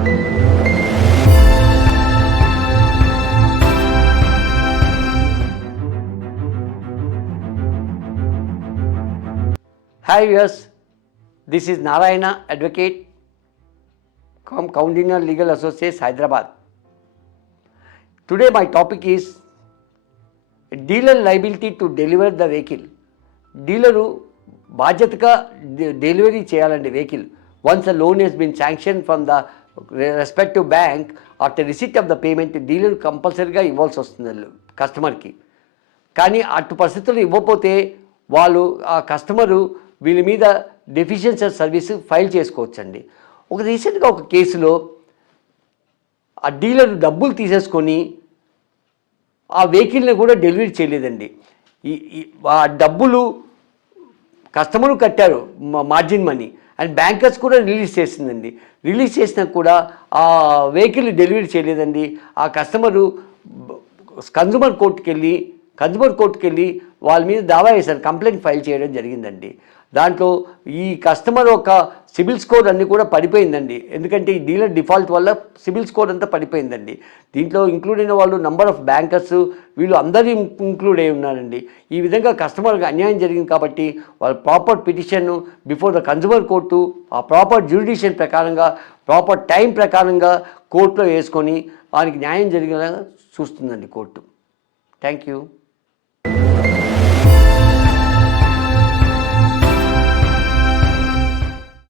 Hi viewers, this is Narayana, advocate from Coundinya Legal Associates, Hyderabad. Today my topic is dealer liability to deliver the vehicle. Dealer బాధ్యతగా delivery చేయాలండి vehicle. Once the loan has been sanction from the respective bank, after receipt of the payment dealer కంపల్సరీగా ఇవ్వాల్సి వస్తుంది కస్టమర్కి. కానీ అటు పరిస్థితులు ఇవ్వకపోతే వాళ్ళు ఆ కస్టమరు వీళ్ళ మీద డెఫిషియన్సీ సర్వీస్ ఫైల్ చేసుకోవచ్చండి. రీసెంట్గా ఒక కేసులో ఆ డీలర్ డబ్బులు తీసేసుకొని ఆ వెహికల్ని కూడా డెలివరీ చేయలేదండి. ఆ డబ్బులు కస్టమర్ కట్టారు మార్జిన్ మనీ అండ్ బ్యాంకర్స్ కూడా రిలీజ్ చేసిందండి. రిలీజ్ చేసినా కూడా ఆ వెహికల్ డెలివరీ చేయలేదండి. ఆ కస్టమరు కన్జ్యూమర్ కోర్టుకి వెళ్ళి వాళ్ళ మీద దావా వేశారు, కంప్లైంట్ ఫైల్ చేయడం జరిగిందండి. దాంట్లో ఈ కస్టమర్ ఒక సిబిల్ స్కోర్ అన్నీ కూడా పడిపోయిందండి. ఎందుకంటే ఈ డీలర్ డిఫాల్ట్ వల్ల సిబిల్ స్కోర్ అంతా పడిపోయిందండి. దీంట్లో ఇంక్లూడ్ అయిన వాళ్ళు నంబర్ ఆఫ్ బ్యాంకర్స్ వీళ్ళు అందరూ ఇంక్లూడ్ అయి ఉన్నారండి. ఈ విధంగా కస్టమర్కి అన్యాయం జరిగింది కాబట్టి వాళ్ళు proper petition before the consumer court, ఆ ప్రాపర్ జ్యూరిడిక్షన్ ప్రకారంగా ప్రాపర్ టైం ప్రకారంగా కోర్టులో వేసుకొని వారికి న్యాయం జరిగేలా చూస్తుందండి కోర్టు. Thank you.